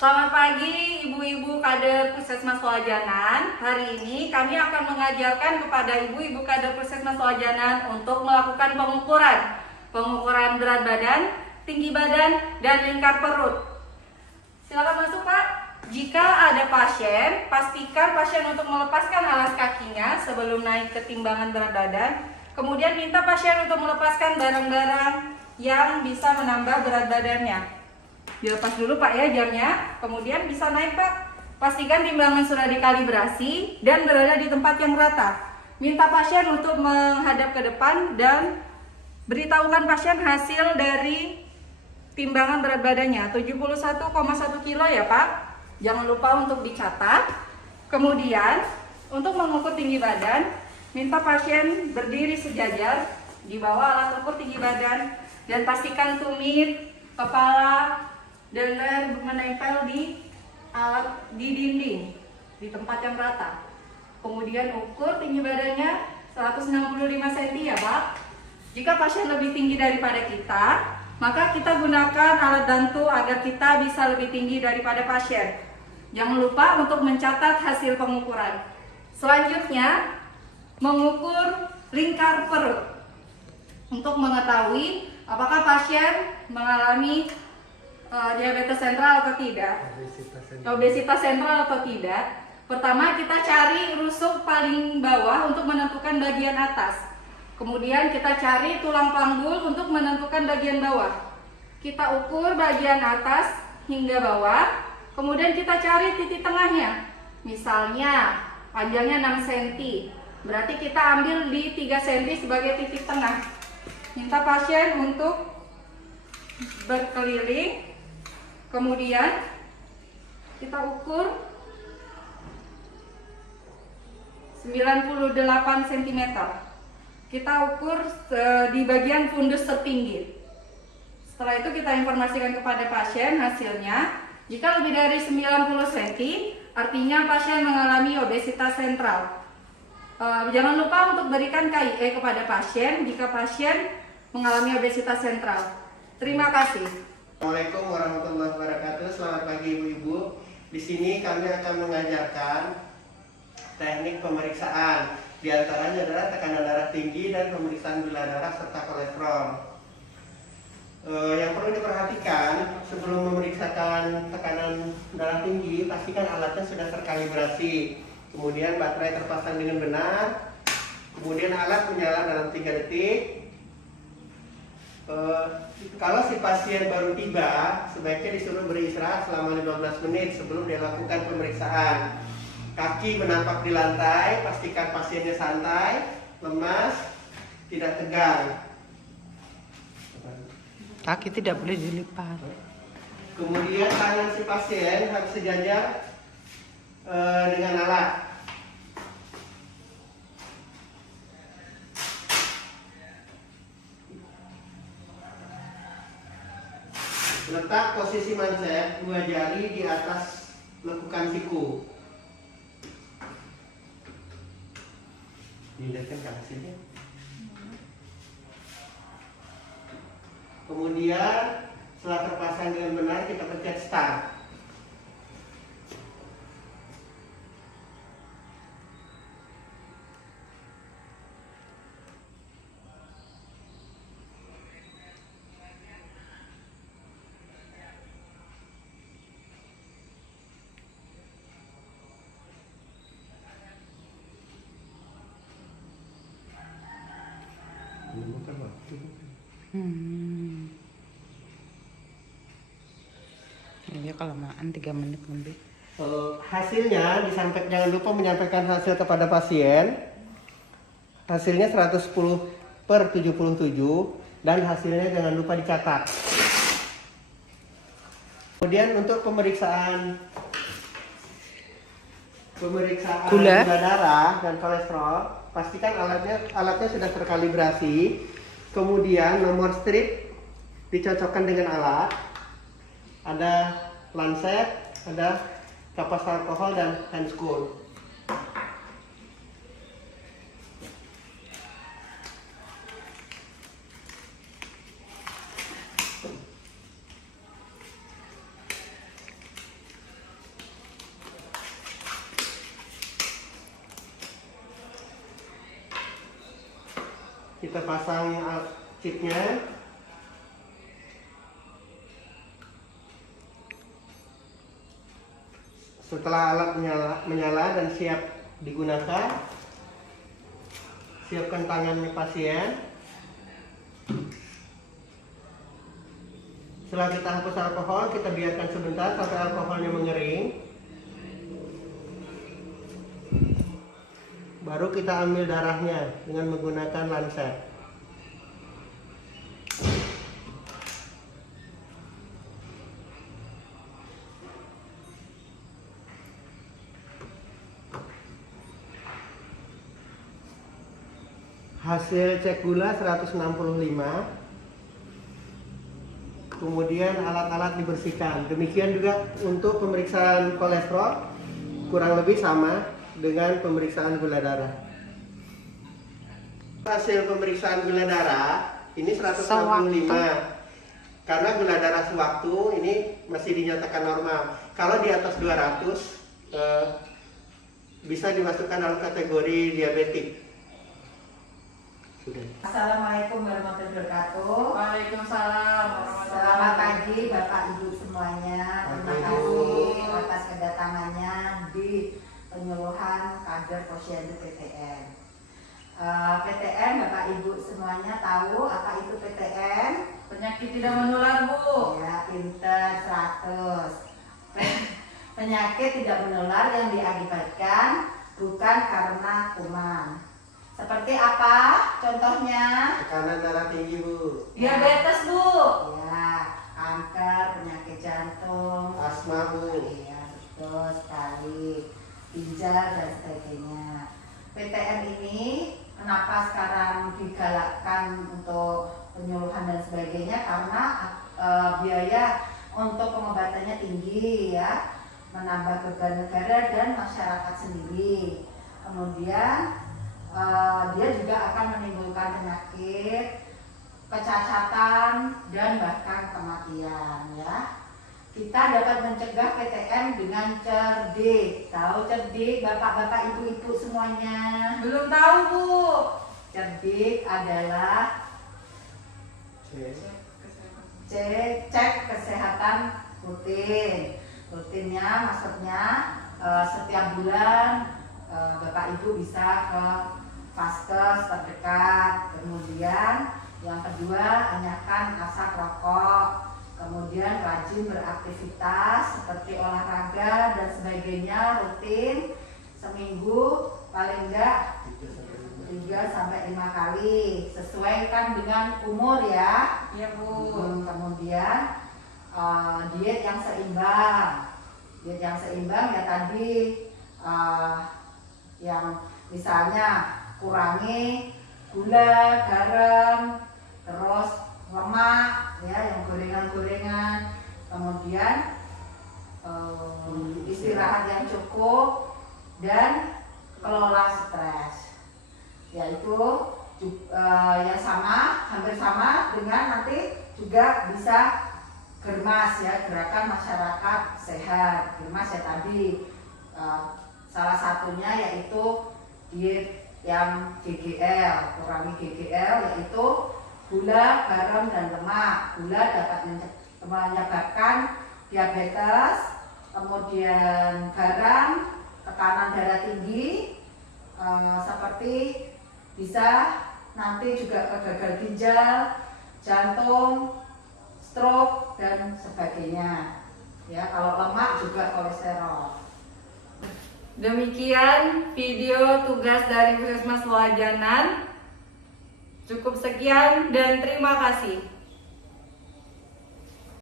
Selamat pagi ibu-ibu kader Puskesmas Suajanan. Hari ini kami akan mengajarkan kepada ibu-ibu kader Puskesmas Suajanan untuk melakukan pengukuran berat badan, tinggi badan, dan lingkar perut. Silakan masuk Pak. Jika ada pasien, pastikan pasien untuk melepaskan alas kakinya sebelum naik ke timbangan berat badan. Kemudian minta pasien untuk melepaskan barang-barang yang bisa menambah berat badannya. Dilepas dulu Pak ya jamnya, kemudian bisa naik Pak. Pastikan timbangan sudah dikalibrasi dan berada di tempat yang rata. Minta pasien untuk menghadap ke depan dan beritahukan pasien hasil dari timbangan berat badannya 71,1 kilo ya Pak. Jangan lupa untuk dicatat. Kemudian untuk mengukur tinggi badan, minta pasien berdiri sejajar di bawah alat ukur tinggi badan dan pastikan tumit, kepala, dan leher menempel di dinding di tempat yang rata. Kemudian ukur tinggi badannya 165 cm ya Pak. Jika pasien lebih tinggi daripada kita, maka kita gunakan alat bantu agar kita bisa lebih tinggi daripada pasien. Jangan lupa untuk mencatat hasil pengukuran. Selanjutnya, mengukur lingkar perut untuk mengetahui apakah pasien mengalami diabetes sentral atau tidak, obesitas sentral atau tidak. Pertama kita cari rusuk paling bawah untuk menentukan bagian atas. Kemudian kita cari tulang panggul untuk menentukan bagian bawah. Kita ukur bagian atas hingga bawah. Kemudian kita cari titik tengahnya. Misalnya panjangnya 6 cm, berarti kita ambil di 3 cm sebagai titik tengah. Minta pasien untuk berkeliling. Kemudian kita ukur 98 cm. Kita ukur di bagian fundus terpinggir. Setelah itu kita informasikan kepada pasien hasilnya. Jika lebih dari 90 cm, artinya pasien mengalami obesitas sentral. Jangan lupa untuk berikan KIE kepada pasien jika pasien mengalami obesitas sentral. Terima kasih. Assalamualaikum warahmatullahi wabarakatuh. Selamat pagi ibu-ibu. Di sini kami akan mengajarkan teknik pemeriksaan. Di antaranya adalah tekanan darah tinggi dan pemeriksaan gula darah serta kolesterol. Yang perlu diperhatikan sebelum memeriksakan tekanan darah tinggi, pastikan alatnya sudah terkalibrasi. Kemudian baterai terpasang dengan benar. Kemudian alat menyala dalam 3 detik. Kalau si pasien baru tiba, sebaiknya disuruh beristirahat selama 15 menit sebelum dilakukan pemeriksaan. Kaki menampak di lantai, pastikan pasiennya santai, lemas, tidak tegang. Kaki tidak boleh dilipat. Kemudian tangan si pasien harus sejajar dengan alat. Letak posisi manset 2 jari di atas lekukan siku. Dilihatkan ke hasilnya. Kemudian setelah terpasang dengan benar, kita pencet start. Menemukan waktu. Ya kelamaan 3 menit lebih. Hasilnya jangan lupa menyampaikan hasil kepada pasien. Hasilnya 110/77 dan hasilnya jangan lupa dicatat. Kemudian untuk pemeriksaan gula darah dan kolesterol, pastikan alatnya sudah terkalibrasi. Kemudian nomor strip dicocokkan dengan alat. Ada lancet, ada kapas alkohol dan handscoon. Kita pasang chipnya. Setelah alat menyala dan siap digunakan, siapkan tangannya pasien. Setelah kita hapus alkohol, kita biarkan sebentar sampai alkoholnya mengering. Baru kita ambil darahnya dengan menggunakan lancet. Hasil cek gula 165. Kemudian alat-alat dibersihkan. Demikian juga untuk pemeriksaan kolesterol, kurang lebih sama dengan pemeriksaan gula darah. Hasil pemeriksaan gula darah ini 165. Karena gula darah sewaktu ini masih dinyatakan normal. Kalau di atas 200 bisa dimasukkan dalam kategori diabetik. Sudah. Assalamualaikum warahmatullahi wabarakatuh. Waalaikumsalam. Selamat pagi Bapak Ibu semuanya. Terima kasih atas kedatangannya di penyuluhan kader posyandu PTN. PTN Bapak Ibu semuanya tahu apa itu PTN? Penyakit tidak menular, Bu. Ya, pinter 100. Penyakit tidak menular yang diakibatkan bukan karena kuman. Seperti apa contohnya? Tekanan darah tinggi, Bu. Diabetes, Bu. Ya, kanker, penyakit jantung, Asma, Bu. iya betul sekali, ginjal dan sebagainya. PTN ini kenapa sekarang digalakkan untuk penyuluhan dan sebagainya? Karena biaya untuk pengobatannya tinggi ya, menambah beban negara dan masyarakat sendiri. Kemudian dia juga akan menimbulkan penyakit, kecacatan dan bahkan kematian ya. Kita dapat mencegah PTN dengan cerdik. Tahu cerdik bapak-bapak ibu-ibu semuanya? Belum tahu, Bu. Cerdik adalah cek kesehatan rutin. Rutinnya maksudnya setiap bulan Bapak Ibu bisa ke vaskes terdekat. Kemudian yang kedua, hanyahkan asap rokok. Kemudian rajin beraktivitas seperti olahraga dan sebagainya rutin seminggu paling enggak 3-5 kali, sesuaikan dengan umur ya. Iya, Bu. Kemudian diet yang seimbang. Diet yang seimbang ya tadi yang misalnya kurangi gula, garam, terus lemak ya, yang gorengan-gorengan. Kemudian istirahat yang cukup dan kelola stres. Yaitu yang sama, hampir sama dengan nanti juga bisa Germas ya, gerakan masyarakat sehat. Germas ya tadi salah satunya yaitu diet yang GGL, kurangi GGL yaitu gula, garam dan lemak. Gula dapat menyebabkan diabetes, kemudian garam, tekanan darah tinggi, seperti bisa nanti juga ke gagal ginjal, jantung, stroke dan sebagainya. Ya, kalau lemak juga kolesterol. Demikian video tugas dari Puskesmas Loajanan. Cukup sekian dan terima kasih.